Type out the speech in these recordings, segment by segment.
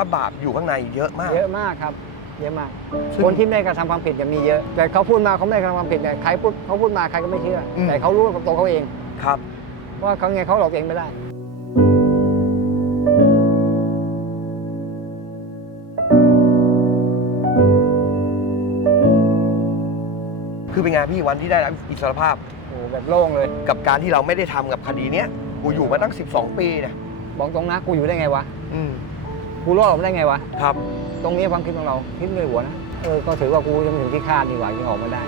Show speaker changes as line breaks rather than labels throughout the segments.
รับบาปอยู่ข้างในเยอะมาก
เยอะมากครับ เยอะมาก
ซึ่ง
คนที่ไม่ได้กระทำความผิดจะมีเยอะ แต่เขาพูดมาเขาไม่ได้กระทำความผิดแต่ใครพูดเขาพูดมาใครก็ไม่เชื่ออ
ม
แต่เขารู้กับตัวเขาเอง
ครับ
ว่าเขาไงเขาหลอกเองไม่ได้
คือเป็นไงพี่วันที่ได้รับอิสรภาพ
โอ้โหแบบโล่งเลย
กับการที่เราไม่ได้ทำกับคดีเนี้ยกูอยู่มาตั้ง 12 ปีเนี่ย
บอกตรงนะกูอยู่ได้ไงวะ
อืม
กูรอดออกมาได้ไงวะ
ครับ
ตรงนี้ความคิดของเราคิดในหัวนะ เออ ก็ถือว่ากูยังไม่ถึงที่คาดดีกว่ายังออกมาได้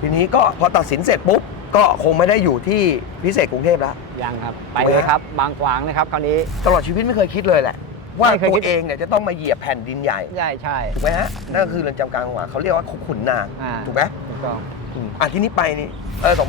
ทีนี้ก็พอตัดสินเสร็จปุ๊บ ก็คงไม่ได้อยู่ที่พิเศษกรุงเทพแล้ว
ยังครับ ไป
ถูกไหม
เลยครับ บางขวางนะครับคราวนี้
ตลอดชีวิตไม่เคยคิดเลยแหละ ว่า
ไม่เคย
ตั
คิ
ว
ด
เองเนี่ยจะต้องมาเหยียบแผ่นดินใหญ่
ใช่ใช่
ถูกไหมฮะนั่นก็คือเรือนจำกลางจังหวัดเขาเรียกว่าคุกขุนนาง
อ่า
ถูกไหม
ถูกต้อง
อืมอะทีนี้ไปนี่เออ2552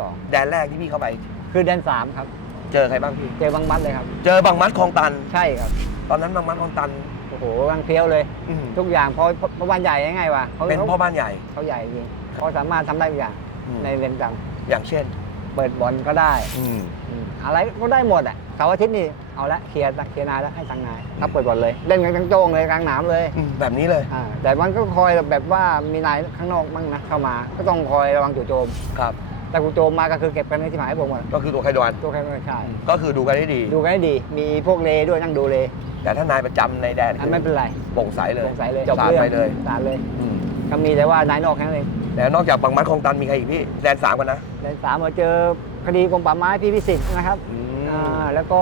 52
แดนแรกที่พี่เข้าไป
คือแดนสามครับ
เจอใครบ้างพี่
เจอบางมัดเลยครับ
เจอบางมัดคลองตัน
ใช่ครับ
ตอนนั้นบางมัดคลองตัน
โอ้โหกำลังเพี้ยวเลย
อืม
ทุกอย่างเพอเพราะบ้านใหญ่ยังไงวะเขา
เป็นพ่อบ้านใหญ่
เขาใหญ่จริงเขาสามารถทำได้ทุกอย่าง
อืม
ในเรือนจ
อย่างเช่นำ
เปิดบอลก็ได้
อืม
อืมอะไรก็ได้หมดอะ เสาร์อาทิตย์นี่เอาละเคลียร์เคลียร์นายแล้วให้ทางนายครับเปิดบอลเลย เล่นกันกลางโจงเลยกลางหนามเลย
อืมแบบนี้เลย
อ่าแต่มันก็คอยแบบว่ามีนายข้างนอกบ้างนะเข้ามา ก็ต้องคอยระวังจู่โจม
ครับ
แต่จู่โจมมาก็คือเก็บกันในที่หมายให้ผมหมด
ก็คือตัวใครดวน
ตัวใครไม่ใช่
ก็คือดูกันได้ดี
ดูกันให้ดี มีพวกเลด้วยนั่งดูเล
แต่ถ้านายประจำในแดน
อันไม่เป็นไร
โปร่งใสเลย
สงสัยเลย
จบไปเลย
สารเลย
อืม
ก็มีแต่ว่านายนอกแค่นั้นเอง
แล้วนอกจากบางมัดคลองตันมีใครอีกพี่แดนสามกันนะ
ในสามมาเจอคดีกรมป่าไม้พี่พิสิทธิ์นะครับอ่า แล้วก็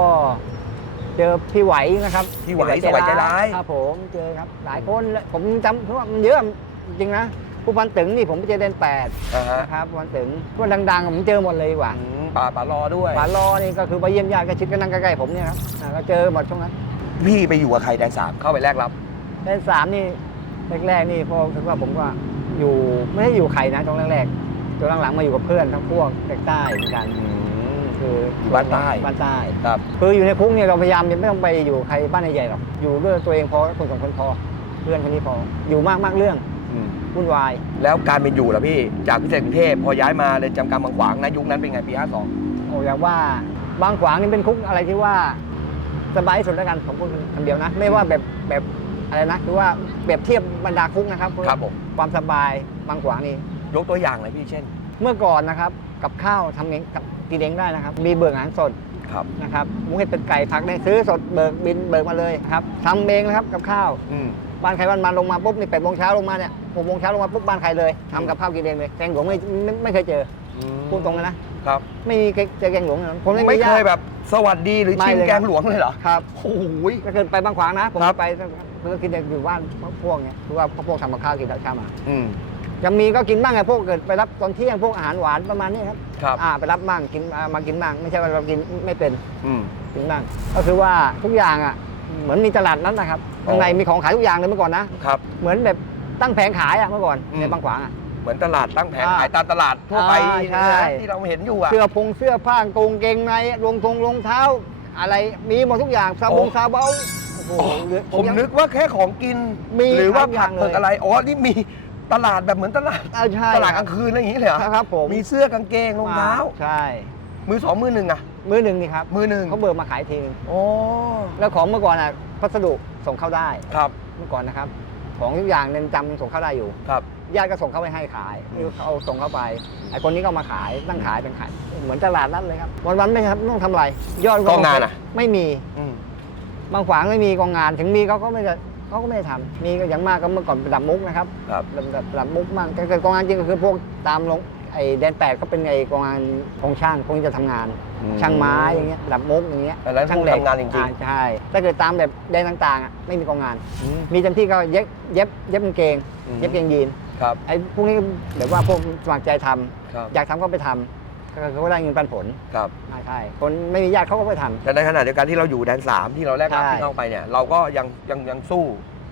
เจอพี่ไหวนะครับ
พี่ไหวสวัยใจร้าย
ครับผมเจอครับหลายคนและผมจำเพราะว่ามันเยอะจริงๆนะผู้พันตึงนี่ผมไปเจอเดนแปด
อ่าฮะ
นะครับผู้พันตึงพวกดังๆ ผมเจอหมดเลยดีกว่า
อืมป่าป่ารอด้วย
ฝาลอนี่ก็คือไปเยี่ยมญาติก็ชิดก็นั่งใกล้ๆผมเนี่ยครับอ่าก็เจอหมดช่วงนั้น
พี่ไปอยู่กับใครแดนสามเข้าไปแลกรับ
เดนสามนี่แรกๆนี่พอคือว่าผมก็อยู่ไม่ได้อยู่ใครนะตรงแรกๆตัวหลังๆมาอยู่กับเพื่อนทั้งพวกเด็กใต้เหมือนกัน คือ
อยู่บ้านใต้
บ้านใต้
ครับ
คืออยู่ในคุกเนี่ยเราพยายามไม่ต้องไปอยู่ใครบ้านใหญ่ๆหรอกอยู่ด้วยตัวเองพอคนสองคนพอเพื่อนคนนี้พออยู่มากมากๆเรื่องวุ่นวาย
แล้วการเป็นอยู่ล่ะพี่ จากพิเศษกรุงเทพพอย้ายมาเรือนจำกลางบางขวางนะยุคนั้นเป็นไงปี52
โอ้อย่างว่าบางขวางนี่เป็นคุกอะไรที่ว่าสบายที่สุดแล้วกันผมพูดคำเดียวนะ ไม่ว่าแบบแบบอะไรนะคือว่าเปรียบเทียบบรรดาคุกนะครับ
ครับผม
ความสบายบางขวางนี่
ยกตัวอย่างเลยพี่เช่น
เมื่อก่อนนะครับ กับข้าวทำเองกับกินเองได้นะครับ มีเบิกอาหารสด
ครับ
นะครับหมุ้งเห็ดเป็ดไก่ผักได้ซื้อสดเบิกบินเบิกมาเลยครับทำเองนะครับกับข้าว
อืม
บ้านใครบ้านมันลงมาปุ๊บนี่แปดโมงเช้าลงมาเนี่ยหกโมงเช้าลงมาปุ๊บบ้านใครเลยทำกับข้าวกินเองเลยแกงหลวงไม่ไม่ไม่เคยเจอพูดตรงเลยนะครับ ไม่มีเจอแกงหลวงนะผมไม่
ไม่
มี
เค
ญายติ
แบบสวัสดีหรือ
ไม่
ชิม
เลย
แก
ครับ
งหลวงเลยเหรอ
ครับ
โอ้โหย
ก็คือไปบางขวางนะ ผม
ครับ
ไปเพื่อกินแต่อยู่บ้านพวกเนี่ยคือว่าพวกทำกับข้าวกินตอนเช้ามา
อืม
จะมีก็กินบ้างไงพวกเกิดไปรับตอนเที่ยงพวกอาหารหวานประมาณนี้ครับ
ครับ
อ่าไปรับบ้างกินอ่ามากินบ้างไม่ใช่ว่าเรากินไม่เป็น
อืม
กินบ้าง ก็คือว่าทุกอย่างอะเหมือนมีตลาดนั้นนะครับ
อ๋อ
ข้างในมีของขายทุกอย่างเลยเมื่อก่อนนะ
ครับ
เหมือนแบบตั้งแผงขายอะเมื่อก่อน
อืม
ในบางขวางอะ
เหมือนตลาดตั้งแผง
อ่า
ขายตามตลาดทั่วไป
อ่าใช่
ที่เราเห็นอยู่อะ
เสื้อพงเสื้อผ้ากางเกงในรองทงรองเท้า อะไรมีหมดทุกอย่างซาบง
โอ้
ซาเบาโอ้โหเหลือ
ผม
ยัง
นึกว่าแค่ของกิน
มี
หรือว่า
ทุกอ
ผั
ย่ากงเลย
เผือกอะไร อ๋อ นี่มี ตลาดแบบเหมือนตลาด
อ่าใช่
ตลาดกลางคืนอะไรอย่างนี้เลยเหรอ
ครับผม
มีเสื้อกางเกงรองเท้า
ใช่
มือสองมือหนึ่งอะ
มือหนึ่งนี่ครับ
มือหนึ่ง
เขาเบิกมาขายทีนึง
โอ้
แล้วของเมื่อก่อนอะพัสดุส่งเข้าได้
ครับ
เมื่อก่อนนะครับ ของทุกอย่างเน้นจำยังส่งเข้าได้อยู่
ครับ
ญาติก็ส่งเข้าไปให้ขายนี่เขาเอาส่งเข้าไปไอ้คนนี้ก็มาขายตั้งขายเป็นขายเหมือนตลาดนัดเลยครับวันๆไม่ครับต้องทำอะไรยอด
กองงานอะ
ไม่มี
อืม
บางขวางไม่มีกองงานถึงมีเขาก็ไม่ได้ เขาก็ไม่ได้ทำมีก็อย่างมากก็เมื่อก่อนเป็นดับมุกนะครับ
ครับ
แบบแบบดับมุกมั่งแต่เกิดกองงานจริงก็คือพวกตามลงไอ้แดนแปดก็เป็นไอ้กองงานของช่างพวกนี้จะทำงาน ช่างไม้อย่างเงี้ยดับมุกอย่างเงี้ย
อันนั้น
ช่างเหล็ก
ทำงานจริงๆ
อ่ใช่ถ้าเกิดตามแบบแดนต่างๆอะไม่มีกองงาน
อืม
มีเต็มที่ก็เย็บเย็บเย็บกางเกง
อืม
เย็บกางเกงยีน
ครับ
ไอ้พวกนี้แบบว่าพวกสมัครใจทำ
ครับ
อยากทำก็ไปทำ ก็เขาก็ได้เงินปันผล
ครับ
อ่าใช่คนไม่มีญาติเขาก็ไปทำ
แต่ในขณะเดียวกันที่เราอยู่แดนสามที่เราแลกรับ
ใช่
ที่เข้าไปเนี่ยเราก็ยังยังยังสู้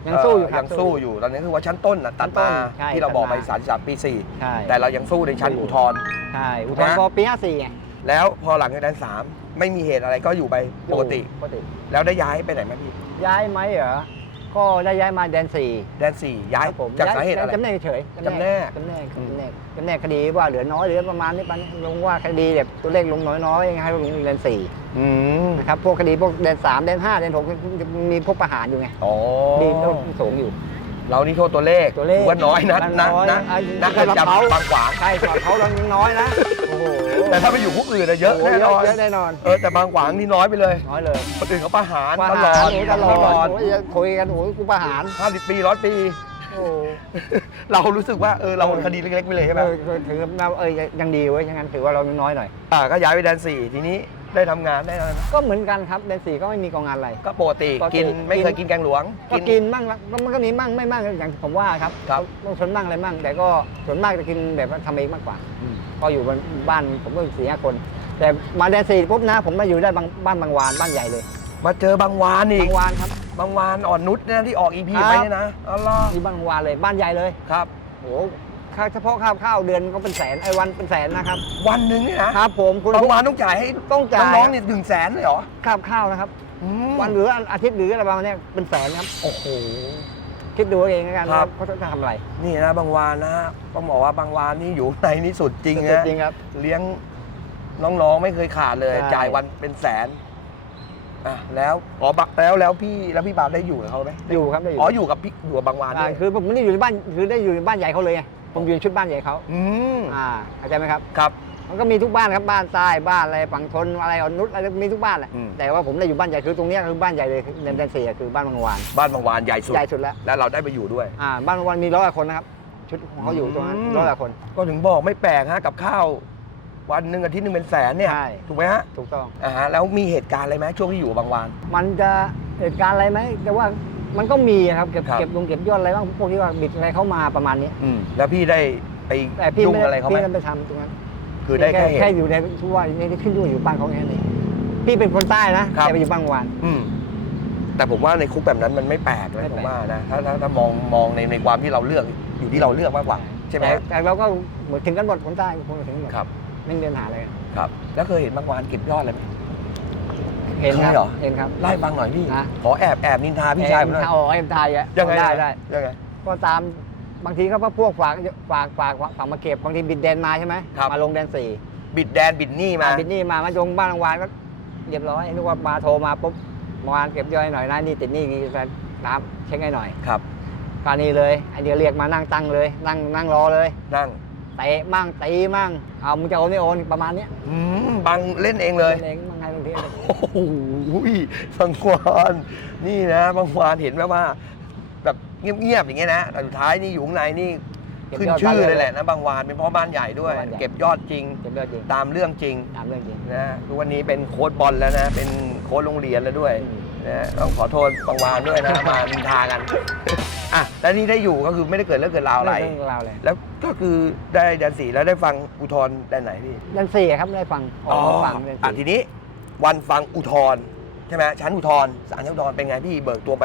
ยังสู้อยู่
เค
รับ
ยังสู้อยู่ตอนนี้คือว่าชั้นต้นน่ะตัด
ชั้นต้
มาน
ใช่
ที่เราบอกไป
ตัดมา
สามสามปีสี่
ใช่
แต่เรายังสู้ในชั้นอุทธรณ์
ใช่อุทธรณ์
นะ
พอปีห้าสี่ไง
แล้วพอหลังจากแดนสามไม่มีเหตุอะไรก็อยู่ไปปกติ
ปกติ
แล้วได้ย้ายไปไหนไหมพี่
ย้ายไหมเหรอ ก็ได้ย้ายมาแดนสี่
แดนสี่ย้าย
ครับผม
จากสาเหตุอะไร
จำแนกเฉย
จำแนก
จำแนก
อืม
จำแนกจำแนกคดีว่าเหลือน้อยเหลือประมาณนี้ปันลงว่าคดีแบบตัวเลขลงน้อยๆยังไงให้ลงแดนสี่
อืม
นะครับพวกคดีพวกแดนสามแดนห้าแดนหกมีพวกประหารอยู่ไง
อ๋อ
ดีต้องสูงอยู่
เรานี่โทษตัวเลข
ตัวเลข
ถือว่าน้อยนะ
น้
นะ
อย
นะ
ไอ้
นัก
สำหรับ
จำ
เขา
บางขวาง
ใช่สำหรับเขาเรายังน้อยนะ โอ้โห
แต่ถ้าไปอยู่คุกอื่นอะเยอะ
โโห
แน่นอน
เยอะแน่นอน
เออแต่บางขวางนี่น้อยไปเลย
น้อยเลย
คนอื่นเขาประหาร
ประ
ตล
หา
อ
ร
ด
โอ้ยตลอดโอ้ยคุยกันโอ้ยกูประหาร
ห้าสิบปีร้อยปี
โอ้
เรารู้สึกว่าเออเราคดีเล็กๆไปเลยใช่ไหม
เออถือว่าเออยังดีเว้ยฉะนั้นถือว่าเรายังน้อยหน่อย
อ่าก็ย้ายไปแดนสี่ทีนี้ ได้ทำงานได้อะไรนะ
ก็เหมือนกันครับแดนสี่ก็ไม่มีกองงานอะไร
ก็ปกติ
ปกติ
กินไม่เคย
กิน
กินแกงหลวง
ก็กินมั่งละมันก็มีมั่งไม่มั่งอย่างผมว่าครับ
ครับ
ต้องชนมั่งอะไรมั่งแต่ก็ส่วนมากจะกินแบบว่าทำเองมากกว่า
อืม
ก็อยู่บนบ้านผมก็สี่ห้าคน แต่มาแดนสี่ปุ๊บนะ ผมมาอยู่ได้บางบ้านบางวานบ้านใหญ่เลย
มาเจอบางวานอีก
บางวานครับ
บางวานอ่อนนุชเนี่ยที่ออกอีพี
ครับ
ไปเนี่ยนะอ๋อเหรอ
นี่บ้านบางวานเลยบ้านใหญ่เลย
ครับ
โอ้โห ค่าเฉพาะข้าวข้าวเดือนก็เป็นแสนไอ้วันเป็นแสนนะครับ
วันหนึ่งเนี่ยนะครับ
ผมคุณ
บางวานต้องจ่ายให้
ต้องจ่าย
น้องๆเนี่ยถึงแสนเลยเหรอ
ข้าวข้าวนะครับ
อืม
วันหรืออาทิตย์หรืออะไรประมาณเนี้ยเป็นแสนครับ
โอ้โห
คิดดูเอาเองแล้วกัน
ครั
ว่า
บ
เขาจะทำอะไร
นี่นะบางวานนะต้องบอกว่าบางวานนี่อยู่ในนี่สุดจริง
สุด
นะ
จริงครับ
เลี้ยงน้องๆไม่เคยขาดเลย
ใช่
จ่ายวันเป็นแสนอะแล้วอ๋อบักแล้วแล้วพี่แล้วพี่บาทได้อยู่กับเขาไหม
อยู่ครับได้อยู่
อ๋ออยู่กับพี่อยู่กับบางวานด้
อ่า
วย
คือผมไม่ได้อยู่ในบ้านคือได้อยู่ในบ้านใหญ่เขาเลยไง ผมอยู่ในชุดบ้านใหญ่เขา
อืม
อ่าเข้าใจไหมครับ
ครับ
มันก็มีทุกบ้านครับบ้านใต้บ้านอะไรฝั่งทนอะไรอ่อนนุชอะไรมีทุกบ้านแหละ
อืม
แต่ว่าผมได้อยู่บ้านใหญ่คือตรงเนี้ยคือบ้านใหญ่เลยในแดนเซียคือบ้านบางวาน
บ้านบางวานใหญ่สุด
ใหญ่สุดแล้ว
แล้วเราได้ไปอยู่ด้วย
อ่าบ้านบางวานมีร้อยกว่าคนนะครับชุดของเขาอยู่ตรงนั้น
อืม
ร้อยกว่าคน
ก็ถึงบอกไม่แปลกฮะกับข้าว วันหนึ่งอาทิตย์หนึ่งเป็นแสนเนี่ย
ใช่
ถูกไหมฮะ
ถูกต้อง
อ่าฮะแล้วมีเหตุการณ์อะไรไหมช่วงที่อยู่กับบางวาน
มันจะเหตุการณ์อะไรไหมแต่ว่า มันก็มีครับเก็บ
ครับ
เก็บลงเก็บยอดอะไรบ้างพวกที่ว่าบิดอะไรเข้ามาประมาณนี้
อืมแล้วพี่ได้ไป
แต่พี่
ยุ่ง
ไม่
อะไร
ได้
เขาไหม
พี่ไม่ได้ไปทำตรงนั้น
คือได้แค่เห็น
แค่อยู่ในทุกว่าในขึ้นอยู่อยู่บ้านเขาแค่นี้พี่เป็นคนใต้นะครับ แต่ไปอยู่บางวาน
อืมแต่ผมว่าในคุกแบบนั้นมันไม่แปลก
ไม่
นะ
แปลก
ผมว่านะถ้าถ้าถ้ามองมองในในความที่เราเลือกอยู่ที่เราเลือกมากกว่า ใช่ไหม
แต่แต่เราก็เหมือนถึงกันหมดคนใต้คนถึงกันหมด
ครับ
ไม่มีปัญหาอะไรกัน
ครับ แล้วเคยเห็นบางวานเก็บยอดอะไรไหม
เห็นค
เค
รั
ยเหรอ
เห็นครับ
ไล่าให้ฟังหน่อยพี่
นะ
ขอแอบแอบนินทาพี่ชายผมหน่อย
อ๋อเอ็มไทยอะ
ยังไง
ได้
นะ
ได้
ยังไง
ก็ตามบางทีก็พวกฝากฝากฝากฝากมาเก็บบางทีบิดแดนมาใช่ไหม
ครับ
มาลงแดนสี่
บิดแดนบิดหนี่มา
มาบิดนี่มามาลงบ้านบางวานก็เรียบร้อยนึกว่ามาโทรมาปุ๊บเมื่อวานเก็บย่อยหน่อยนะนี่ติดหนี่นี่จะน้ำเช็คให้หน่อย
ครับ
การนี้เลยไอเดียเรียกมานั่งตั้งเลย นั่งนั่งรอเลย
นั่ง
เตะมั่งตีมั่งเอามึงจะโอนไม่โอนประมาณเนี้ย
อืมบังเล่นเองเลย
เองบาง ไงบางที
โอ้โหบางวานนี่นะบางวานเห็นไหมว่า แบบเงียบๆอย่างเงี้ยนะแต่สุดท้ายนี่อยู่ข้างในนี่ขึ้นชื่อเลยแหละนะบางวานเป็นเพ่อบ้านใหญ่ด้วยเก็บยอดจริง
เก็บยอดจริง
ตามเรื่องจริง
ตามเรื่องจริง
นะทุกวันนี้เป็นโค้ชบอลแล้วนะ เป็นโค้ชโรงเรียนแล้วด้วย นะต้องขอโทษบางวานด้วยนะ มานินทากันอะแล้วนี่ได้อยู่ก็คือไม่ได้เกิดเรื่องเกิดราวอะไร
เรื่องราวเลย
แล้วก็คือได้แดนสีแล้วได้ฟังอุทธรณ์แดนไหนพี่
ดันสี่ครับได้ฟังออกมาฟังดัน
อะ
สี่
ทีนี้ วันฟังอุทธรณ์ใช่ไหมชั้นอุทธรณ์ศาลชั้นอุทธรณ์เป็นไงพี่เบิกตัวไป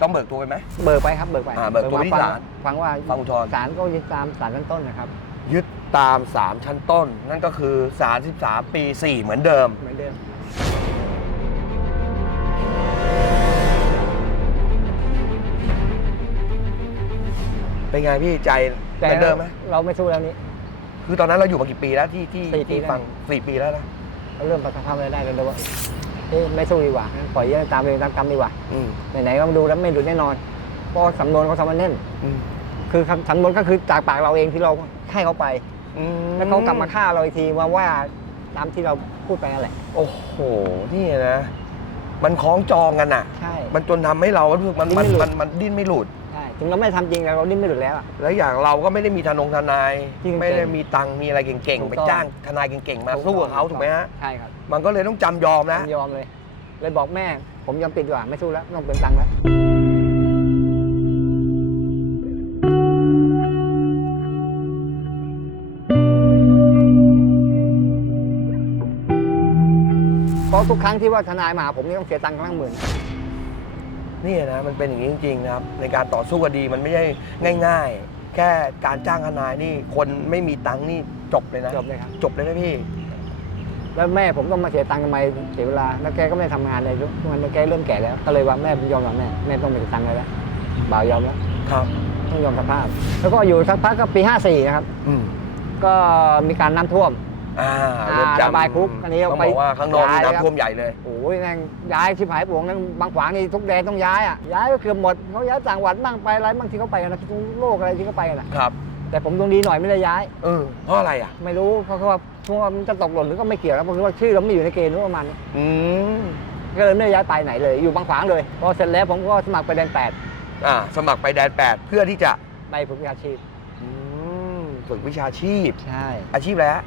ต้องเบิกตัวไปไหม
เบิกไปครับเบิกไป
อ่าเบิกตัวไปที่
ฟัง
ศาล
ฟังว่า
ฟังอุทธรณ์
ศาลก็ยึดตามศาลชั้นต้นนะครับ
ยึดตามศาลชั้นต้น นั่นก็คือศาล13ปี 4 เหมือนเดิม
เหมือนเดิม
เป็นไงพี่ใจเห
แต่
มือนเดิมไหม
เราไม่สู้แล้วนี้
คือตอนนั้นเราอยู่มากี่ปีแล้วที่ที่
สี่ปี
ที่
แล้ว
ฟังสี่ปีแล้วนะ
เราเริ่มประสบความรายได้กันเลยว่าเอ๊ะไม่สู้ดีกว่างั้นปล่อยเรื่องตามเองตามกรรมดีกว่า
อืม
ไหนๆก็มาดูแล้วไม่หลุดแน่นอนเพราะสำนวนเขาทำมาแน่น
อืม
คือคำสำนวนก็คือจากปากเราเองที่เราให้เขาไป
อืม
แล้วเขากลับมาฆ่าเราอีกทีมาว่าตามที่เราพูดไปนั่นแหละ
โอ้โหนี่นะ มันคล้องจองกันอะ
ใช่
มันจนทำให้เรารู้สึกมัน
ดิ้น
มัน
ไม่หลุด
มันมันดิ้นไม่หลุด
ใช่ ถึงเราไม่ทำจริงแต่เราดิ้นไม่หลุดแล้วอะ
แล้วอย่างเราก็ไม่ได้มีทนงทนาย
จริงๆ
ไม่ได้มีตังค์มีอะไรเก่ง
ถู
ๆ
ก
ไป
ต้อง
จ้างทนายเก่งๆ มาสู้กับเขาถูกไหมฮะ
ใช่ครับ
มันก็เลยต้องจำยอมนะ
ผมยอมเลย เลยบอกแม่ ผมยอมปิดดีกว่าไม่สู้แล้วไม่ต้องเป็นตังค์แล้ว เพราะทุกครั้งที่ว่าทนายมาหาผมนี่ต้องเสียตังค์ครั้งหมื่น
นี่นะมันเป็นอย่างนี้จริงๆนะครับในการต่อสู้คดีมันไม่ใช่ง่าย ๆ แค่การจ้างทนายนี่คนไม่มีตังค์นี่จบเลยนะ
จบเลยครับ
จบเลยนะพี่
แล้วแม่ผมต้องมาเสียตังค์ทำไมเสียเวลา แล้วแกก็ไม่ได้ทำงานเลยทุกวันนี้แกเริ่มแก่แล้ว ก็เลยว่าแม่ผมยอมแล้วแม่แม่ต้องไปเสียตังค์เลยแล้วบ่าวยอมแล้ว
ครับ
ต้องยอมสภาพ แล้วก็อยู่สักพักก็ปี 54 นะครับ
อืม
ก็มีการน้ำท่วม
อ่า
อ่า
เรือนจำ
ระบายคุกอันนี้เอา
ต้อง
ไป
บอกว่าข้างนอกนี่
ย้ายครับ
น้ำท่วมใหญ่เลย
โอ้ยแม่งย้ายชิบหายปวงนั่นบางขวางนี่ทุกแดนต้องย้ายอะย้ายก็เกือบหมดเขาย้ายต่างจังหวัดบ้างไปอะไรบ้างที่เขาไปกันนะทุกโลกอะไรที่เขาไปกันนะครับ แต่ผมดวงดีหน่อยไม่ได้ย้าย
เออเพราะอะไรอะ
ไม่รู้เพราะว่าช่วงว่ามันจะตกหล่นหรือก็ไม่เกี่ยวแล้วเพราะว่าชื่อเราไม่อยู่ในเกณฑ์ประมาณนี้
อืม
ก็เลยไม่ได้ย้ายไปไหนเลยอยู่บางขวางเลยพอเสร็จแล้วผมก็สมัครไปแดนแปด
อ่า สมัครไปแดนแปดเพื่อที่จะ
ไปฝึกวิชาชีพ
อืม ฝึกวิชาชีพ
ใช่
อาชีพอะไรฮะ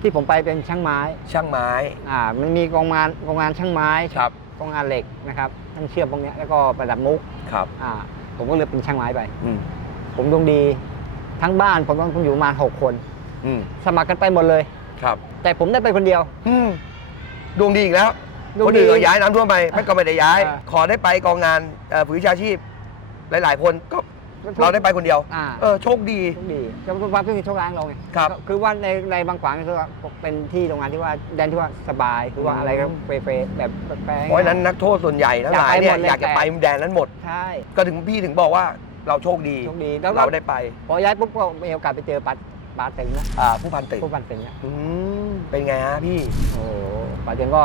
ที่ผมไปเป็นช่างไม้
ช่างไม้
อ่ามันมีกองงานกองงานช่างไม้
ครับ
กองงานเหล็กนะครับทั้งเชื่อมพวกเนี้ยแล้วก็ประดับมุก
ครับ
อ่าผมก็เลยเป็นช่างไม้ไป
อืม
ผมดวงดี ทั้งบ้านผมต้องผมอยู่ประมาณหกคน
อืม
สมัครกันไปหมดเลย
ครับ
แต่ผมได้ไปคนเดียว
อืมดวงดีอีกแล้ว
ดวง
คน
ดี
อื่นก็ย้ายน้ำท่วมไปไม่ก็ไม่ได้ย้าย
อ่า
ขอได้ไปกองงานเอ่อฝึกวิชาชีพ หลาย ๆ คนก็ เราได้ไปคนเดียว
อ่า
เออโชคดี
โชคดีจะเป็นความที่โชคร้ายของเราไง
ครับ
คือว่าในในบางขวางนี่คือว่าเป็นที่โรงงานที่ว่าแดนที่ว่าสบายคือว่าอะไรก็เฟรๆแบบแปลง
เพราะฉะนั้นนักโทษส่วนใหญ่ทั้งหลายเนี่ยอยากก
อายไปหมดเลย
จะไปแดนนั้นหมด
ใช่
ก็ถึงพี่ถึงบอกว่าเราโชคดี
โชคดีแล้วก็
เราได้ไป
พอย้ายปุ๊บก็มีโอกาสไปเจอปัดปาเต็งนะ
อ่าผู้พันตึก
ผู้ปันเต็งนะ
อืมเป็นไงฮะพี่
โอ้ปาเต็งก็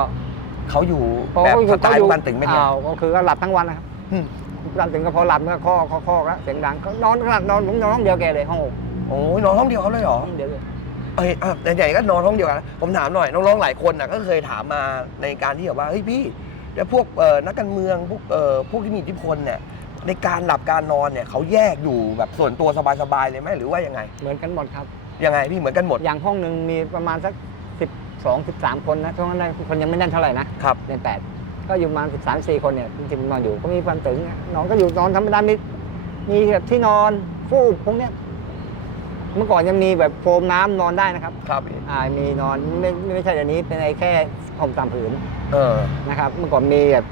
เขาอยู่
เขา
แบบ
ก็อยู่
สไตล์ผู้พันตึกเป็นไง
อ้าวก็คือก็หลับทั้งวันนะครับ
อืม
ผู้ปันเต็งก็พอหลับเมื่อข้อข้อข้อแล้วเสียงดังก็นอนขนาดนอนผมนอนห้องเดียวแกเลยห้อง
โอ้ยนอนห้องเดียวเขาเลยเหรอ
ห้องเดียวเลย
เอ้ยอะไหนๆก็นอนห้องเดียวกันนะผมถามหน่อยน้องๆหลายคนน่ะก็เคยถามมาในการที่แบบว่าเฮ้ยพี่แล้วพวกเอ่อนักการเมืองพวกเอ่อพวกที่มีอิทธิพลเนี่ยในการหลับการนอนเนี่ยเขาแยกอยู่แบบส่วนตัวสบายๆเลยไหมหรือว่ายังไง
เหมือนกันหมดครับ
ยังไงพี่เหมือนกันหมด
อย่างห้องหนึ่งมีประมาณสักสิบสองสิบสามคนนะช่วงนั้นคนยังไม่แน่นเท่าไหร่นะครับเดือนแปด ก็อยู่ประมาณสิบสามสี่คนเนี่ยจริงๆนอนอยู่ก็มีปันตึงนอนก็อยู่นอนธรรมดามีมีแบบที่นอนฟูกพวกเนี้ยเมื่อก่อนยังมีแบบโฟมน้ำนอนได้นะครับ
ครับพี่
อ่ามีนอนไม่ไม่ไม่ใช่เดี๋ยวนี้เป็นไอ้แค่ห่มตามผืน
เออ
นะครับ เมื่อก่อนมีแบบ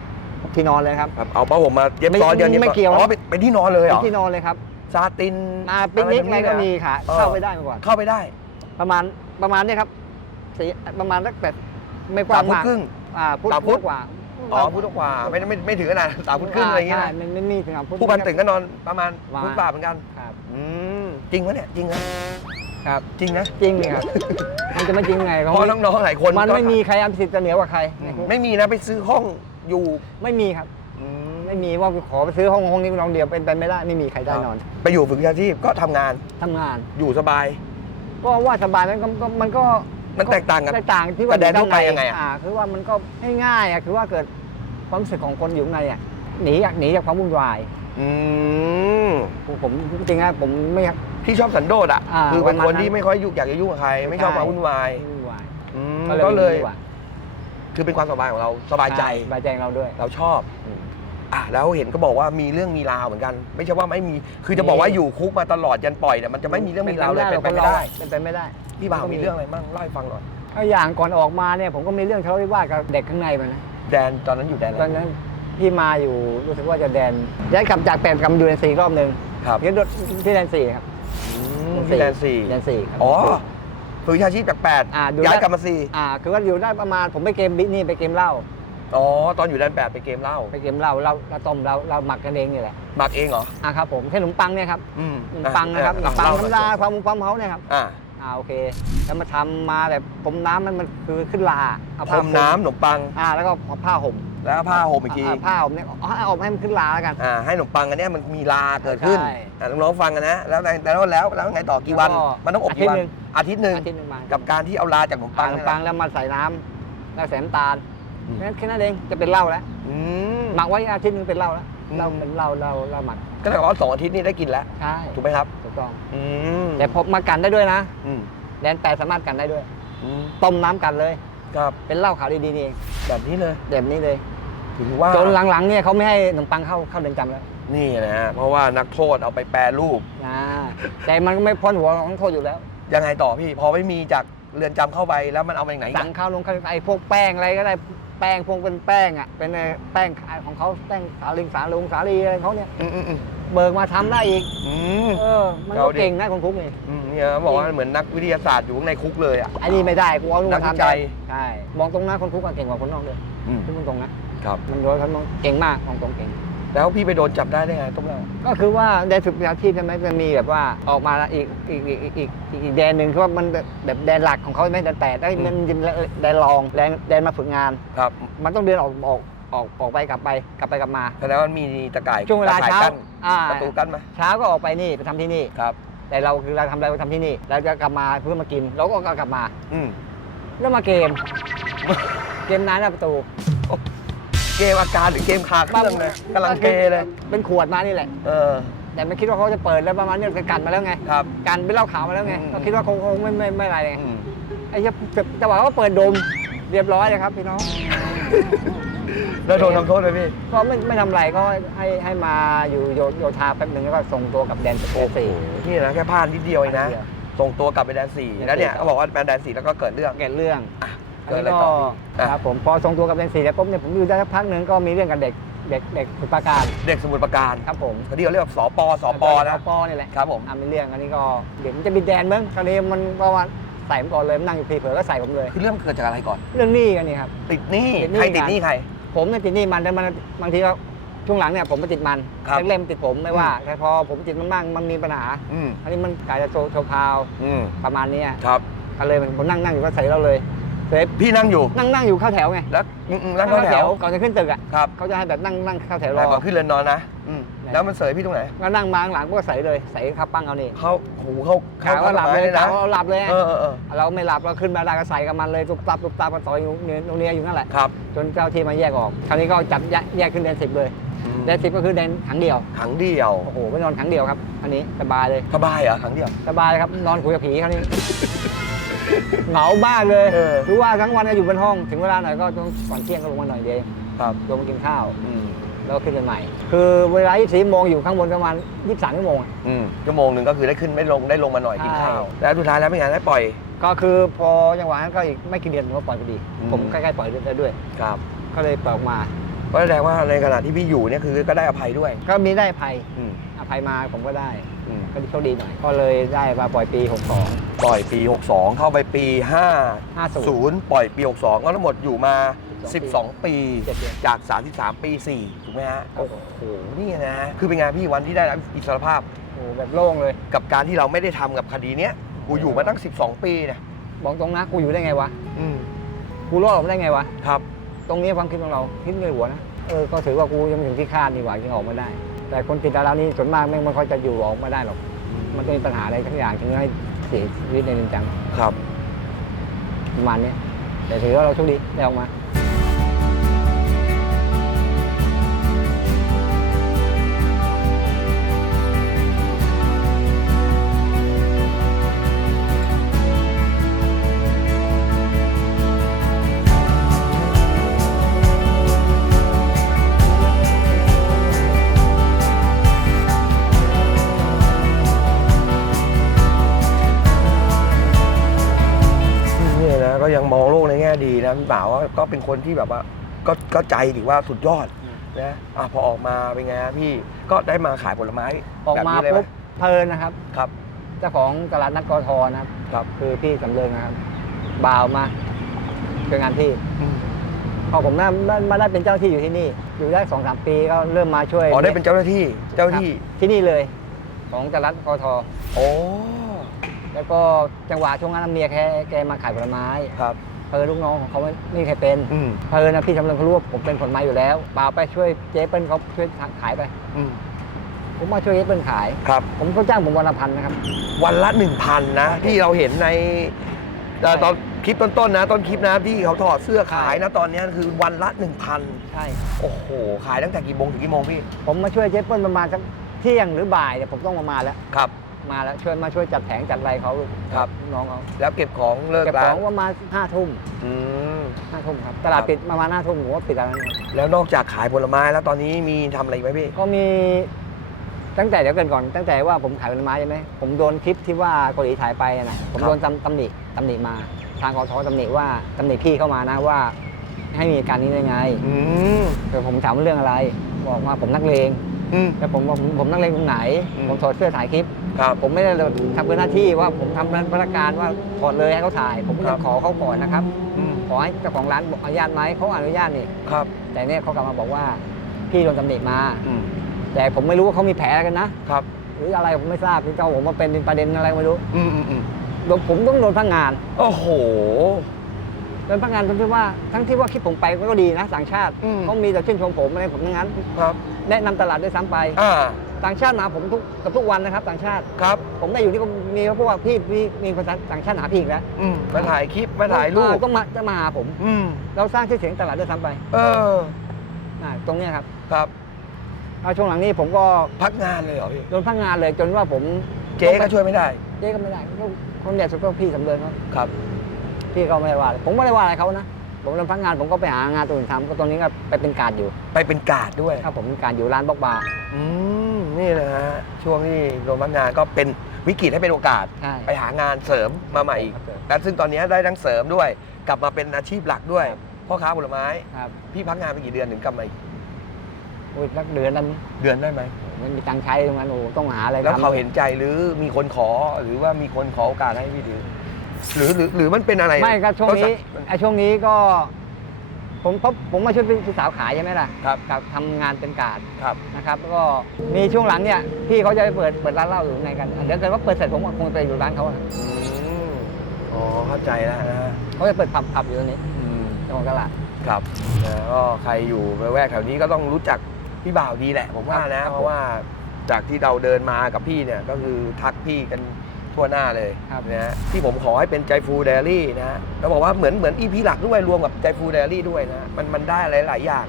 ที่นอนเลยครับ
แบบเอาผ้าห่มมาเย็บ
ไม่
ซ้อนเย็บ
ไม่
ซ้อน
เกี่ยว
อ๋อเป็นเป็นที่นอนเลยเหร
เป็
อน
ที่นอนเลยครับ
ซาติน
มาปิกนิกอะไรก็มี
เลยเหรอ
ค่ะ
เออ
เข้าไปได้เมื่อก่อน
เข้าไปได้
ประมาณประมาณเนี้ครับสีประมาณสักแบบไม่ก
สา
ว้ามง
ฟุต
มาก
ครึ่ง
อ่าพุทธ
สามฟุต
กว่า
อ๋อฟุตกว่าไม่ไม่ไม่ถึงขนาดสามฟุตครึ่งอะไรอย่างเงี้ย
ใช่
นะ
มันไม่มีถึงกับพุทธ
ผู้พันตึงก็นอนประมาณ
ประมาณ
ฟุตบาทเหมือนกัน
ครับ
อืมจริงวะเนี่ยจริงนะครับ จริงนะ
จริงเลยครับ มันจะไม่จริงไง
เพราะน้องๆหลายคน
มัน
ก็
ไม่มีใครอันสิทธิ์จะเหนือกว่าใคร
อืมไม่มีนะไปซื้อห้องอยู่
ไม่มีครับ
อืม
ไม่มีว่าขอไปซื้อห้องห้องนี้ลองเดียวเป็นไปไม่ได้ไม่มีใครได้นอน
ไปอยู่ฝึกวิชาชีพก็ทำงาน
ทำงาน
อยู่สบาย
ก็ว่าสบายมันก็ก็มันก็
มันแตกต่างกัน
แตกต่างที่ว่า
กับแดนทั่วไป
อ
ยังไงอะ
อ่าคือว่ามันก็ง่ายๆอะคือว่าเกิดความรู้สึกของคนอยู่ข้างในอะหนีอยากหนีจากความวุ่นวาย
อืม
ผมจริงๆนะผมไม่อยาก
ที่ชอบสันโดษอะ
อ่า
คือเป็น
ประมาณ
คน
นั้น
ที่ไม่ค่อยยุ่งอยากจะยุ่งกับใคร ไม่ชอบ
ใช่
ความวุ่นวาย
วุ่นวาย
อืม
ก็
ก็
เล
เลยย
ดีกว่า
คือเป็นความสบายของเราสบายใจ
สบายใจเราด้วย
เราชอบ
อืม
อะแล้วเห็นก็บอกว่ามีเรื่องมีราวเหมือนกัน ไม่ใช่ว่าไม่มีคือจะบอกว่าอยู่คุกมาตลอดยันปล่อยเนี่ยมันจะไม่มีเรื่องมีราวเลยเป็นไปไม่ได้
เป็นไปไม่ได้
พี่บ่าวมีเรื่องอะไรบ้างเล่าให้ฟังหน่อย
ก็อย่างก่อนออกมาเนี่ยผมก็มีเรื่องทะเลาะวิวาทกับเด็กข้างในมันนะ
แดนตอนนั้นอยู่แดนอะ
ต
ไร
อนนั้นพี่มาอยู่รู้สึกว่าจะแดนย้ายกลับจากแปดกลับมาอยู่แดนสี่รอบหนึ่ง
ครับ
ย้ายที่แดนสี่ครับ
อืมที่แดนสี่
แดนสี่ครับ
อ๋อฝึกวิชาชีพจากแปด
อ่าดู
ย้าย
ได้
กลับมาสี่
อ่าคือว่าอยู่ได้ประมาณผมไปเกมบินี่ไปเกมเหล้า
อ๋อตอนอยู่แดนแปดไปเกมเหล้า
ไปเกมเหล้าเราเราต้มเราเราหมักกันเองนี่แหละ
หมักเองเหรอ
อ่าครับผมแค่ขนมปังเนี่ยครับ
อืม
ขนมปังนะครับขนมปังธรรมดาความความเขาเนี่ยครับ
อ่า
อ่าโอเคแล้วมาทำมาแบบผมน้ำมันมันคือขึ้นลาเอา
พ
ผ้าร
มน้ำขนมปัง
อ่าแล้วก็เอาผ้าห่ม
แล้วก็ผ้าห่มอีกทีา
ผ้าห่มเนี่ยเอาให้ออกให้มันขึ้นลาแล้วกัน
อ่าให้ขนมปังอันเนี้ยมันมีลาเกิดขึ้น
ใช่
อ่าน้องๆฟังกันนะแล้วแล้วแล้วแล้วไงต่อกี่วัน
แล้วก็
มันต้องอบกี่วันอาทิตย์หนึ่ง
อาทิตย์หนึ่งมา
กับการที่เอาลาจากขนม
ปั
ปั
ง
ง
ขนมปังแล้วมาใส่น้ำแล้วใส่น้ำตาล
อืม
แค่นั้นแค่นั้นเองจะเป็นเหล้าแล้ว
อืม
หมักไว้อาทิตย์หนึงเป็นเหล้าแล้ว
อืม
เราเป็นเหล้าเราเราหมัก
ก็เลยว่าสองอาทิตย์นี้ได้กินแล้ว
ใช่
ถูกไหมครับ
ถูกต้อง
อืม
แต่พบมากันได้ด้วยนะ
อืม
แดนแปดสามารถกันได้ด้วย
อืม
ต้มน้ำกันเลย
ครับ
เป็นเหล้าขาวดีๆนี่เอง
แบบนี้เลย
แบบนี้เลย
ถือว่า
จนหลังๆเนี่ยเขาไม่ให้ขนมปังเข้าเข้าเรือนจำแล้ว
นี่นะฮะเพราะว่านักโทษเอาไปแปรรูป
นะแต่มันก็ไม่พ้นหัวของโทษอยู่แล้ว
ยังไงต่อพี่ พอไม่มีจากเรือนจำเข้าไปแล้วมันเอาไปไหนอีก
สั่งข้าวลงข้าวไอ้พวกแป้งอะไรก็ได้ แป้งพวกเป็นแป้งอะเป็นไอ้แป้งของเขาแป้งสาลิงสาลงสาลีอะไรของเขาเนี่ย
อืมอืมอืม
เบิกมาทำได้อีก
อืม
เออ มัน
เอา
ก็
ดิ
เก่งนะคนคุกนี่
อืมเนี่ยบอกว่าเหมือนนักวิทยาศาสตร์อยู่ข้างในคุกเลยอะ
ไอ้นี่ไม่ได้กูเอาลูก
นัก
มา
วิ
ทำ
จั
ได้
ย
ใช่มองตรงนะคนคุกก็เก่งกว่าคนนอกด้วย
อืม
พูดตรงๆนะ
ครับ
มันโดนเขาเก่งมากมองตรงเก่ง
แล้วพี่ไปโดนจับได้ได้ไงต้มเล่า
ก็คือว่าแดนฝึกวิชาชีพใช่ไหมมันมีแบบว่าออกมาอีกอีกอีกอีกอีกอีกอีกแดนหนึ่งคือว่ามันแบบแดนหลักของเขาไม่แดนแปดได้มันเป็นแดนรองแดนแดนมาฝึกงาน
ครับ
มันต้องเดินออกออกออกออกไปกลับไปกลับไปกลับมา
แสดงว่ามีตะก่าย
ช่วงเวลา
ตะข่ย
เช้า
กั้น
อ่า
ประตูกั้นไหม
เช้าก็ออกไปนี่ไปทำที่นี่
ครับ
แต่เราคือเราทำอะไรเราทำที่นี่เราจะกลับมาเพื่อมากินเราก็กลับมา
อืม
แล้วมาเกม เกมนั้นประตู
เกมอาการหรือเกมคาเครื่องเลยกำลังเทเลย
เป็นขวดมานี่แหละ
เออ
แต่ไม่คิดว่าเขาจะเปิดแล้วประมาณนี้กันมาแล้วไง
ครับ
กันเป็นเหล้าขาวมาแล้วไง
อืม
เราคิดว่าคงคงไม่ไม่ไม่อะไรเลย
อืม
ไอ้เหี้ยจังหวะเขาเปิดดมเรียบร้อยเลยครับพี่น้อง
แล้วโดนทำโทษไหมพี่
ก็ไม่ไม่ทำอะไรก็ให้ให้มาอยู่โยโยธาแป๊บหนึ่งแล้วก็ส่งตัวกับแดนแดนสี่
นี่นะแค่พลาดนิดเดียวเองนะส่งตัวกลับไปแดนสี่
แดนสี่
แล้วเนี่ยเขาบอกว่าแดนสี่แล้วก็เกิดเรื่อง
เกิดเรื่อง
เกิดอะไร
นนี้
ต่
ก็
อพี่อะ
ครับผมพอส่งตัวกับแดนสี่แล้วปุ๊บเนี่ยผมอยู่ได้สักพักหนึ่งก็มีเรื่องกับเด็กเด็กเด็กฝึกประการ
เด็กสมุทรปราการ
ครับผม
ที่เขาเรียกว่าสปสปนะ
สปนี่แหละ
ครับผม
อ่ามีเรื่องอันนี้ก็เดี๋ยวมันจะบินแดนมั้งคราวนี้มันก็ว่าใส่ผมก่อนเลยมันนั่งอยู่ทีเผลอก็ใส่ผมเลย
คือเรื่องเกิดจากอะไรก่อน
เรื่องหนี้กันนี่ครับ
ติดหนี้
ติดหนี้
ใครติด
กัน
หนี้ใคร
ผมเนี่ยติดหนี้มันแต่มันบางทีก็ช่วงหลังเนี่ยผมไปติดมัน
ครับ
แรกๆมันติดผมไม่ว่า แต่พอผมติดมันบ้างมันมีปัญหา
อืม
อันนี้มันกลายจะโชว์โชว์พาว
อืม
ประมาณเนี้ย
ครับ
ก็เลยผมนั่งนั่งอยู่ก็ใส่เราเลย เสร็จ
พี่นั่งอยู่
นั่งนั่งอยู่เข้าแถวไง
แล้วอืมอืมนั่งเข้าแถว
ก่อนจะขึ้นตึกอะ
ครับ
เขาจะให้แบบนั่งนั่งเข้าแถวร
แต่
อ
ก่อนขึ้นเรือนนอนนะ อืม
ไหน
แล้วมันเสยพี่ตรงไหน
ก็นั่งมาข้างหลังก็ใส่เลยใส่ข้าวปั้งเอานี่
เขาหูเขา
ขาวก็หลับเลย
นะ
ขาวก็หลับเลย
เออเออเออ
เราไม่หลับเราขึ้นมาได้ก็ใส่กับมันเลยตุบตับตุบตับมาต่อยอยู่ตรงนี้อยู่นั่นแหละ
ครับ
จนเจ้าที่มาแยกออก คราวนี้ก็จับแยกแยกขึ้นแดนสิบเลย
อืม
แดนสิบก็คือแดนขังเดียว
ขังเดียว
โอ้โหไปนอนขังเดียวครับ อันนี้สบายเลย
สบายเหรอขังเดียว
สบายเลยครับนอนคุยกับผีคราวนี้ เหงามากเลย
เออ
รู้ว่าทั้งวันก็อยู่บนห้อง ถึงเวลาหน่อยก็ต้องก่อนเที่ยงก็ลงมาหน่อยเดียว
ครับ
ลงมากินข้าว
อืม
แล้วก็ขึ้นไปใหม่ คือเวลา24โมงอยู่ข้างบนประมาณ23ชั่วโมงอะ
อืมชั่วโมงหนึ่งก็คือได้ขึ้นไม่ลงได้ลงมาหน่อยกินข้าว
ใช่
แล้วสุดท้ายแล้วเป็นไงได้ปล่อย
ก็คือพอจังหวะนั้นก็อีกไม่กี่เดือนผมก็ปล่อยพอดี
อืม
ผมใกล้ๆปล่อยได้ด้วย
ครับ
ก็เลยปล่อยออกมา
ก็แสดงว่าในขณะที่พี่อยู่เนี่ยคือก็ได้อภัยด้วย
ก็มีได้อภัย
อืม
อภัยมาผมก็ได้
อืม
ก็โชคดีหน่อย ก็เลยได้มาปล่อยปี 62
ปล่อยปี 62 เข้าไปปี
50
50ปล่อยปี 62 ก็ทั้งหมดอยู่มา 12 ปี
เจ็ดเดือน
จาก 33 ปี 4 ถูกไหมฮะ
ครับ
โอ้โห นี่นะ คือเป็นไงพี่วันที่ได้รับอิสรภาพ
โอ้โหแบบโล่งเลย
กับการที่เราไม่ได้ทำกับคดีเนี้ย กูอยู่มาตั้ง 12 ปีเนี่ย
บอกตรงนะกูอยู่ได้ไงวะ
อืม
กูรอดออกมาได้ไงวะ
ครับ
ตรงนี้ความคิดของเราคิดในหัวนะ เออ ก็ถือว่ากูยังไม่ถึงที่คาดนี่หว่ายังออกมาได้ แต่คนติดดารานี่ส่วนมากไม่ไม่ค่อยจะอยู่ออกมาได้หรอก มันต้องมีปัญหาอะไรทั้งอย่างถึงให้เสียชีวิตในเรือนจ
ครับ
ประมาณเนี้ยแต่ถือว่าเราโชคดีได้ออกมา
บ่าวว่าก็เป็นคนที่แบบว่าก็ก็ใจถือว่าสุดยอด
อืม
นะอะพอออกมาเป็นไงฮะพี่ก็ได้มาขายผลไม้
ออก
แบบ
มา
นี้เลยไหม
ปุ๊บเพลินนะครับ
ครับ
เจ้าของตลาดนัดกทนะครับ
ครับ
คือพี่สำเริงนะครับบ่าวมาช่วยงานพี่
อืม
พอผมมามามาได้เป็นเจ้าที่อยู่ที่นี่ อยู่ได้สองสามปีก็เริ่มมาช่วย
อ๋อได้เป็นเจ้าหน้าที่เจ้าหน้าที่
ครับที่นี่เลย ของตลาดกท
โอ้
แล้วก็จังหวะช่วงนั้นเมียแกแกมาขายผลไม้
ครับ
เพอลูกน้องของเขาไม่ไม่มีใครเป็น
อืม
เพอนะพี่สำเริงเขารู้ว่าผมเป็นผลไม้อยู่แล้วบ่าวไปช่วยเจ๊เปิ้ลเขาช่วยขายไป
อืม
ผมมาช่วยเจ๊เปิ้ลขาย
ครับ
ผมเขาจ้างผมวันละพันนะครับ
วันละหนึ่งพันนะ ที่เราเห็นในเอ่อตอนคลิปต้นๆนะต้นคลิปนะที่เขาถอดเสื้อขายนะตอนเนี้ยคือวันละหนึ่งพัน
ใช่
โอ้โห ขายตั้งแต่กี่โมงถึงกี่โมงพี่
ผมมาช่วยเจ๊เปิ้ลประมาณสักเที่ยงหรือบ่ายเนี่ยผมต้องมามาแล้ว
ครับ
มาแล้วช่วยมาช่วยจัดแผงจัดอะไรเขา
ครับ
ลูกน้องเขา
แล้วเก็บของเลิก
เก็บข
ร้า
อนงประมาณห้าทุ่ม
อืม
ห้าทุ่มครับตลาด
ครับ
ปิดประมาณห้าทุ่มผมว่าปิดแล้วนะครับ
แล้วนอกจากขายผลไม้แล้วตอนนี้มีทำอะไรอีกไหมพี่
ก็มีตั้งแต่เดี๋ยวเกินก่อน ตั้งแต่ว่าผมขายผลไม้ใช่ไหมผมโดนคลิปที่ว่าเกาหลีถ่ายไปอะนะผม
ครับ
โดนตำตำหนิตำหนิมา ทางกทตำหนิว่าตำหนิพี่เข้ามานะว่า ให้มีการนี้ได้ไง
อืม
แต่ผมถามว่าเรื่องอะไร บอกว่าผมนักเลง
อืม
แต่ผมบอกผมผมนักเลงตรงไหน
อืม
ผมถอดเสื้อถ่ายคลิป
ครับ
ผมไม่ได้ทำเกินหน้าที่ว่าผมทำพนักงานว่าถอดเลยให้เขาถ่าย ผมก็
ครั
จะ
บ
ขอเขาก่อนนะครับ
อืม
ขอให้เจ้าของร้านบอกอนุญาตไหมเขาอนุญาตนี่
ครับ
แต่เนี่ยเขากลับมาบอกว่าพี่โดนตำหนิมา
อืม
แต่ผมไม่รู้ว่าเขามีแผลอะไรกันนะ ครับหรืออะไรผมไม่ทราบที่เขาผมมาเป็นประเด็นอะไรไม่รู้
อืมอืมอืม
โดนผมต้องโดนพักงาน
โอ้โห
โดนพักงานตรงที่ว่าทั้งที่ว่าคลิปผมไปก็ดีนะต่างชาติ
อืม
เขามีแต่ชื่นชมผมอะไรผมทั้งนั้น
ครับ
แนะนำตลาดด้วยซ้ำไป
อ่า
ต่างชาติมาผมทุกกับทุกวันนะครับ ต่างชาติ
ครับ
ผมได้อยู่ที่ก็มีเขาบอกว่าพี่พี่มีคนต่างชาติหาพี่อีกแล้ว
อืมมาถ่ายคลิปมาถ่ายรูป
เออต้องมาจะมาหาผม
อืม
เราสร้างชื่อเสียงตลาดด้วยซ้ำไป
เออ
อ่าตรงเนี้ยครับ
ครับ
เอาช่วงหลังนี้ผมก็
พักงานเลยเหรอพี่
โดนพักงานเลยจนว่าผม
เจ๊ก็ช่วยไม่ได้
เจ๊ก็ไม่ได้ก็คนใหญ่สุดก็พี่สำเริญเขา
ครับ
พี่ก็ไม่ได้ว่าอะไรผมไม่ได้ว่าอะไรเขานะผมโดนพักงานผมก็ไปหางานตัวอื่นทำก็ตรงนี้ก็ไปเป็นการอยู่
ไปเป็นการ์ดด้วย
ครับผมเป็นการอยู่ร้านบล็อกบาร์
อืม นี่นะฮะช่วงที่โดนพักงานก็เป็นวิกฤตให้เป็นโอกาส
ใช่
ไปหางานเสริมมาใหม่อีก
ครับ
และซึ่งตอนนี้ได้ทั้งเสริมด้วย กลับมาเป็นอาชีพหลักด้วย
ครับ
พ่อค้าผลไม้
ครับ
พี่พักงานไปกี่เดือนถึงกลับมาอีก
อุ้ยสักเดือนนั้น
เดือนได้ไหม
ไม่มีตังค์ใช้ตรงนั้นโอ้ต้องหาอะไร
แล้ว
ทำ
เขาเห็นใจหรือมีคนขอหรือว่ามีคนขอโอกาสให้พี่ถือหรือหรือหรือมันเป็นอะไร
ไม่ก็ช่วงนี้
เขาสั่
ไอ้ช่วงนี้ก็ ผมเพราะผมมาช่วยพี่สาวขายใช่ไหมล่ะ
ครับ
กับทำงานเป็นการด
ครับ
นะครับแล้วก็มีช่วงหลังเนี่ยพี่เขาจะไปเปิดเปิดร้านเหล้าอยู่ในกันเดี๋ยวเกิดว่าเปิดเสร็จผมก็คงไปอยู่ร้านเขาอะ
อืมอ๋อเข้าใจแล้วนะฮะ
เขาจะเปิดผับผับอยู่ตรงนี้
อืม
เจ้าของตลาด
ครับนะก็ใครอยู่แวกแถวนี้ก็ต้องรู้จักพี่บ่าวดีแหละ ผมว่า
ครั
นะ
บ
เพราะว่าจากที่เราเดินมากับพี่เนี่ยก็คือทักพี่กัน ทั่วหน้าเลย
ครับ
นะฮะที่ผมขอให้เป็นใจฟูเดลี่นะฮะแล้วบอกว่าเหมือนเหมือนอีพีหลักด้วยรวมกับใจฟูเดลี่ด้วยนะมันมันได้หลายๆอย่าง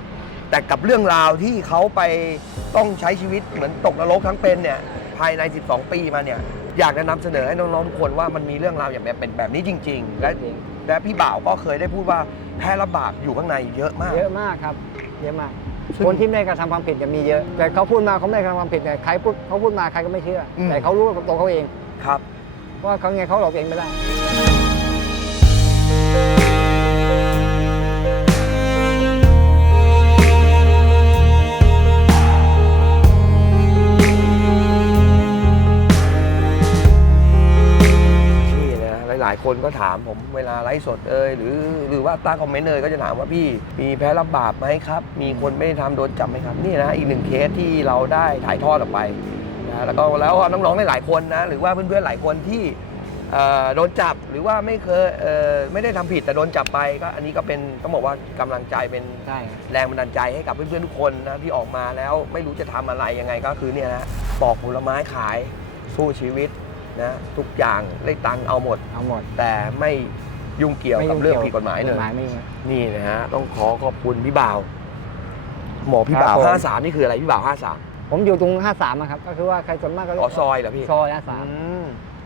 แต่กับเรื่องราวที่เขาไปต้องใช้ชีวิตเหมือนตกนรกทั้งเป็นเนี่ยภายใน 12 ปีมาเนี่ยอยากจะนำเสนอให้น้องๆทุกคนว่ามันมีเรื่องราวอย่างแบบเป็นแบบนี้จริง ๆ และ
จริง
และพี่บ่าวก็เคยได้พูดว่าแพ้รับบาปอยู่ข้างในเยอะมาก
เยอะมากครับ เยอะมาก
ซึ่ง
คนที่ไม่ได้กระทำความผิดจะมีเยอะ แต่เขาพูดมาเขาไม่ได้กระทำความผิดเนี่ยใครพูดเขาพูดมาใครก็ไม่เชื่ออ
ม
แต่เขารู้กับตัวเขาเอง
ครับ
ว่าเขาไงเขาหลอกตัวเองไม่ได้
นี่นะหลาย ๆ คนก็ถามผมเวลาไลฟ์สดเอ่ยหรือหรือว่าตั้งคอมเมนต์เอ่ยก็จะถามว่าพี่มีแพ้รับบาปไหมครับ มีคนไม่ได้ทำโดนจับไหมครับ นี่นะอีกหนึ่งเคสที่เราได้ถ่ายทอดออกไป นะแล้วก็แล้วน้องๆหลายๆคนนะหรือว่าเพื่อนๆหลายคนที่เอ่อโดนจับหรือว่าไม่เคยเอ่อไม่ได้ทำผิดแต่โดนจับไปก็อันนี้ก็เป็นต้องบอกว่ากำลังใจเป็น
ใช่ครับ
แรงบันดาลใจให้กับเพื่อนๆทุกคนนะที่ออกมาแล้วไม่รู้จะทำอะไรยังไงก็คือเนี่ยนะปอกผลไม้ขายสู้ชีวิตนะทุกอย่างได้ตังค์เอาหมด
เอาหมด
แต่ไม่ยุ่งเกี่ยวกับเรื่องผิดกฎหมายเล
ก
ย
ฎหมายไม่ยุ่ง
นี่นะฮะต้องขอขอบคุณพี่บ่าว หมอพี่
ครับ
บ่าว
ผม
ห้าสามนี่คืออะไรพี่บ่าวห้าสาม
ผมอยู่ตรง 53อะครับ ก็คือว่าใครส่วนมากก็
อ๋อซอยเหรอพี่
ซอย
อื
53
ม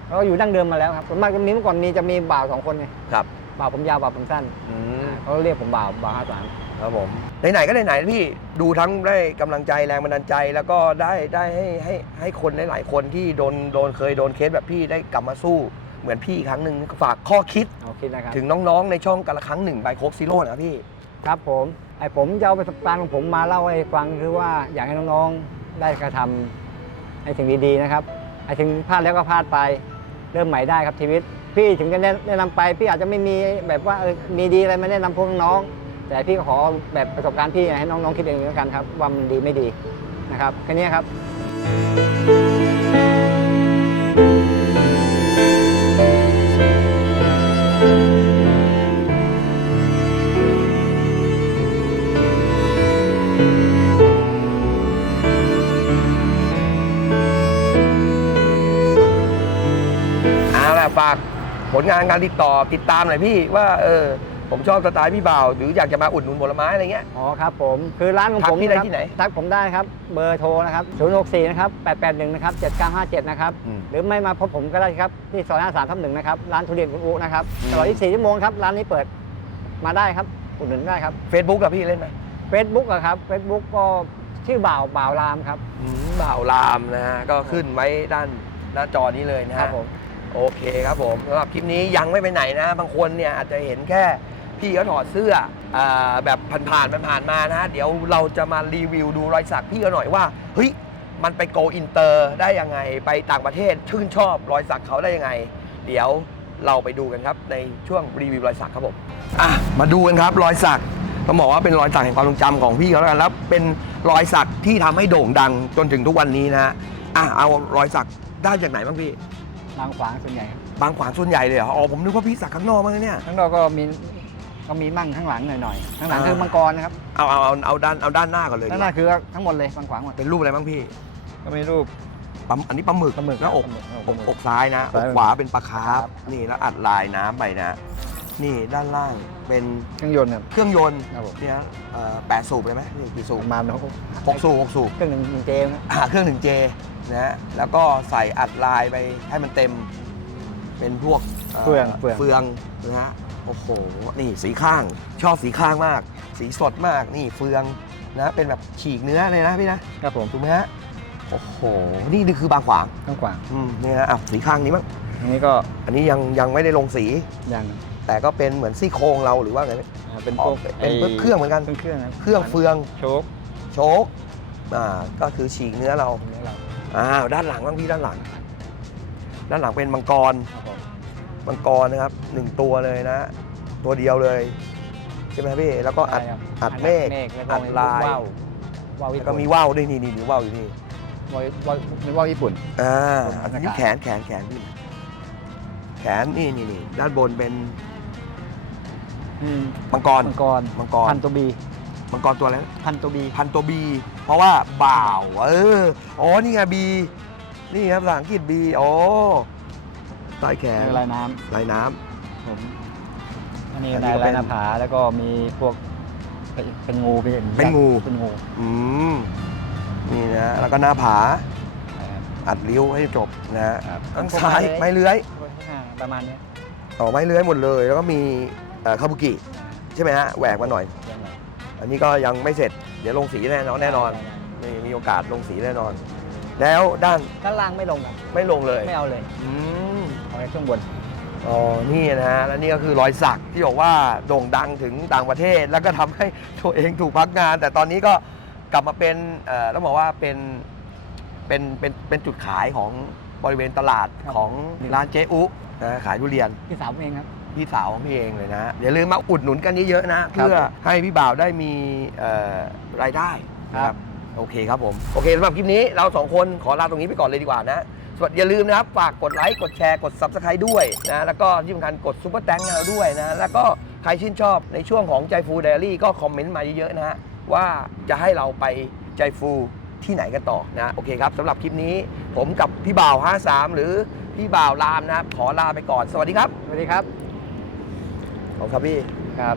เราอยู่ดั้งเดิมมาแล้วครับส่วนมากจะมีเมื่อก่อนมีจะมีบ่าวสองคนไง
ครับ
บ่าวผมยาวบ่าวผมสั้น
อืม
เขาเรียกผมบ่าวบ่าวห้าสาม
ครับผมไหนๆก็ไหนๆพี่ดูทั้งได้กำลังใจแรงบันดาลใจ แล้วก็ได้ได้ให้ให้ให้คนหลายๆคนที่โดนโดนเคยโดนเคสแบบพี่ได้กลับมาสู้เหมือนพี่อีกครั้งหนึ่งฝากข้อคิด
เอาคิดนะครับ
ถึงน้องๆ ในช่องกันละครั้งหนึ่งใบโคกซีโร่นะพี่
ครับผมไอ้ผมจะเอาประสบการณ์ของผมมาเล่าให้ฟังคือว่าอยากให้น้องๆ ได้กระทำในสิ่งดีๆนะครับไอ้ถึงพลาดแล้วก็พลาดไป เริ่มใหม่ได้ครับชีวิต พี่ถึงจะแนะแนะนำไป พี่อาจจะไม่มีแบบว่ามีดีอะไรมาแนะนำพวกน้อง แต่พี่ก็ขอแบบประสบการณ์พี่ให้น้องๆคิดเองแล้วกันครับว่ามันดีไม่ดีนะครับแค่นี้ครับ
ฝากผลงานการติดต่อติดตามหน่อยพี่ว่าเออผมชอบสไตล์พี่บ่าว หรืออยากจะมาอุดหนุนผลไม้อะไรเงี้ย
อ๋อครับผมคือร้านของ
ทัก
ผม
พี่ได้
นะครับ
ที่ไหน
ทักผมได้ครับเบอร์โทรนะครับ064นะครับ881นะครับ7957นะครับ
อืม
หรือไม่มาพบผมก็ได้ครับที่ซอย53ทับหนึ่งนะครับร้านทุเรียนคุณอุนะครับ
อืม
ตลอด 24 ชั่วโมงครับร้านนี้เปิดมาได้ครับอุดหนุนได้ครับ
เฟซบุ๊กกับพี่เล่นไหม
Facebook อะครับ Facebook ก็ชื่อบ่าวบ่าวรามครับ
อืมบ่าวรามนะฮะก็ขึ้นไว้ด้านหน้าจอนี้เลยนะ
ครั
ฮะ
บผม
โอเคครับผมสำหรับคลิปนี้ยังไม่ไปไหนนะ บางคนเนี่ยอาจจะเห็นแค่พี่เขาถอดเสื้ออแบบผ่านๆผ่านๆมานะฮะเดี๋ยวเราจะมารีวิวดูรอยสักพี่เขาหน่อยว่าเฮ้ยมันไปโกอินเตอร์ได้ยังไง ไปต่างประเทศชื่นชอบรอยสักเขาได้ยังไง เดี๋ยวเราไปดูกันครับในช่วงรีวิวรอยสักครับผมอะมาดูกันครับรอยสักต้องบอกว่าเป็นรอยสักแห่งความทรงจำของพี่เขาแล้วกันแล้วเป็นรอยสักที่ทำให้โด่งดังจนถึงทุกวันนี้นะฮะอะเอารอยสักได้จากไหนบ้างพี่
บางขวางส่วนใหญ่ครับ
บางขวางส่วนใหญ่เลยเหรออ๋อผมนึกว่าพี่สักข้างนอกมั้งเนี่ย
ข้างนอกก็มีก็มีมั่งข้างหลังหน่อยๆข้างหลัง
อ่า
คือมังกรนะครับ
เอาเอาเอาเอาด้านเอาด้านหน้าก่อนเลย
ด้าน
ดี
ห
ก
น้า
ว่า
คือทั้งหมดเลยบางขวางหมด
เป็นรูปอะไรบ้างพี่
ก็มีรูป
ปลาอันนี้ปลาหมึก
ปลาหมึก
หน้าอก
ปลาหมึ
อก
ก
อกซ้ายนะอ
ซ้าย
กขวาเป็นปลาคาร์ฟ
ครับ
นี่แล้วอัดลายน้ำไปนะ นี่ด้านล่างเป็น
เครื่องยนต์ครับ
เครื่องยนต์
ครับผม
เนี่ยเอ่อแปดสูบเลยไหมนี่กี่สู
ป
บ
ระมาณ
หกสูบหกสูบ
เครื่องหนึ่งหนึ่งเจมครับ
อ่าเครื่องหนึ่งเจนะฮะแล้วก็ใส่อัดลายไปให้มันเต็ม เป็นพวก
เฟืองเฟือง
เฟืองนะฮะโอ้โห นี่สีข้างชอบสีข้างมาก สีสดมากนี่เฟืองนะเป็นแบบฉีกเนื้อเลยนะพี่นะครับ
ผม
ถูกไหมฮะโอ้โหนี่คือบางขวาง
ข้างขวาง
อืมนี่นะอะสีข้างนี้มั้ง
อันนี้ก็
อันนี้ยังยังไม่ได้ลงสี
ยัง
แต่ก็เป็นเหมือนซี่โครงเราหรือว่าไง
อ่าเป็น
อ๋
พ
อ
วก
เป็นเป็นเครื่องเหมือนกัน
เครื่องเครื่องนะ
เครื่องเฟือง
โชค
โชคอ่าก็คือฉีกเนื้อเรา
ตรงนี้เรา
อ้าวด้านหลังบ้างพี่ด้านหลัง ด้านหลังเป็นมังกร
ครับผม
มังกรนะครับหนึ่งตัวเลยนะ ตัวเดียวเลยใช่ไหมพี่แล้วก็อัด
ใช่ครับ
อัดเมฆ
แล้วก็
อัดลาย
ว่าวว่าวญี่
แล้วก็
ปุ่น
มีว่าวด้วยนี่นี่นี่ว่าวอยู่นี่
ว่าวว่าวเป็นว่าวญี่ปุ่น
อ่า
บน
อัน
อากาศ
นี้แขนแขนแขนพี่แขนนี่นี่นี่ด้านบนเป็น
อืม
มังกร
มังกร
มังกร
พันตัวบี
มังกรตัวอะไรนะ
พันตัวบี
พันตัวบี เพราะว่าบ่าว เออ อ๋อ นี่ไงบี นี่ครับภาษาอังกฤษบีโอ้ใต้แขน
คือลายน้
ลายน้ำ
ผมอันนี้
อันนี้
ลาย
ก็เป็น
ลายหน้าผาแล้วก็มีพวกเป็นเป็นงูเป็น
เป็นงู
เป็นงูำ
อืม นี่นะ แล้วก็หน้าผา
นะครับ
อัดริ้วให้จบนะฮะ
ครับ
ข้างซ้ายไม้เลื้อย
อ่าประมาณเนี้ย
อ๋อไม้เลื้อยหมดเลย แล้วก็มีเอ่อ คาบุกิใช่ไหมฮะแหวกมาหน่อย
เรื่องอะไร
อันนี้ก็ยังไม่เสร็จเดี๋ยวลงสีแน่นอนแน่นอนนี่มีโอกาสลงสีแน่นอน แล้วด้าน
ด้านล่างไม่ลงครับ
ไม่ลงเลย
ไม่เอาเลย
อืม
เอาแค่ช่วงบน
อ๋อนี่นะฮะและนี่ก็คือรอยสักที่บอกว่าโด่งดังถึงต่างประเทศ แล้วก็ทำให้ตัวเองถูกพักงาน แต่ตอนนี้ก็กลับมาเป็นเอ่อต้องบอกว่าเป็นเป็นเป็นเป็นจุดขายของบริเวณตลาด
ครับ
ของร้านเจ๊อุนะขายทุเรียน
พี่สาวผมเองครับ
พี่สาวของพี่เองเลยนะฮะอย่าลืมมาอุดหนุนกันเยอะๆนะ
ครับ
เพื่อให้พี่บ่าวได้มีเอ่อรายได้นะค
ครั
รับบโอเคครับผม โอเคสำหรับคลิปนี้เราสองคนขอลาตรงนี้ไปก่อนเลยดีกว่านะ สวัสดีอย่าลืมนะครับ ฝากกดไลค์ กดแชร์ กด Subscribe ด้วยนะ แล้วก็ที่สำคัญกดซุปเปอร์แตงเราด้วยนะ แล้วก็ใครชื่นชอบในช่วงของใจฟูเดลี่ก็คอมเมนต์มาเยอะๆนะฮะว่าจะให้เราไปใจฟูที่ไหนกันต่อนะ โอเคครับสำหรับคลิปนี้ ผมกับพี่บ่าว 53 หรือพี่บ่าวรามนะครับขอลาไปก่อน สวัสดีครับ
สวัสดีครับ
ขอบคุณครับพี่
ครับ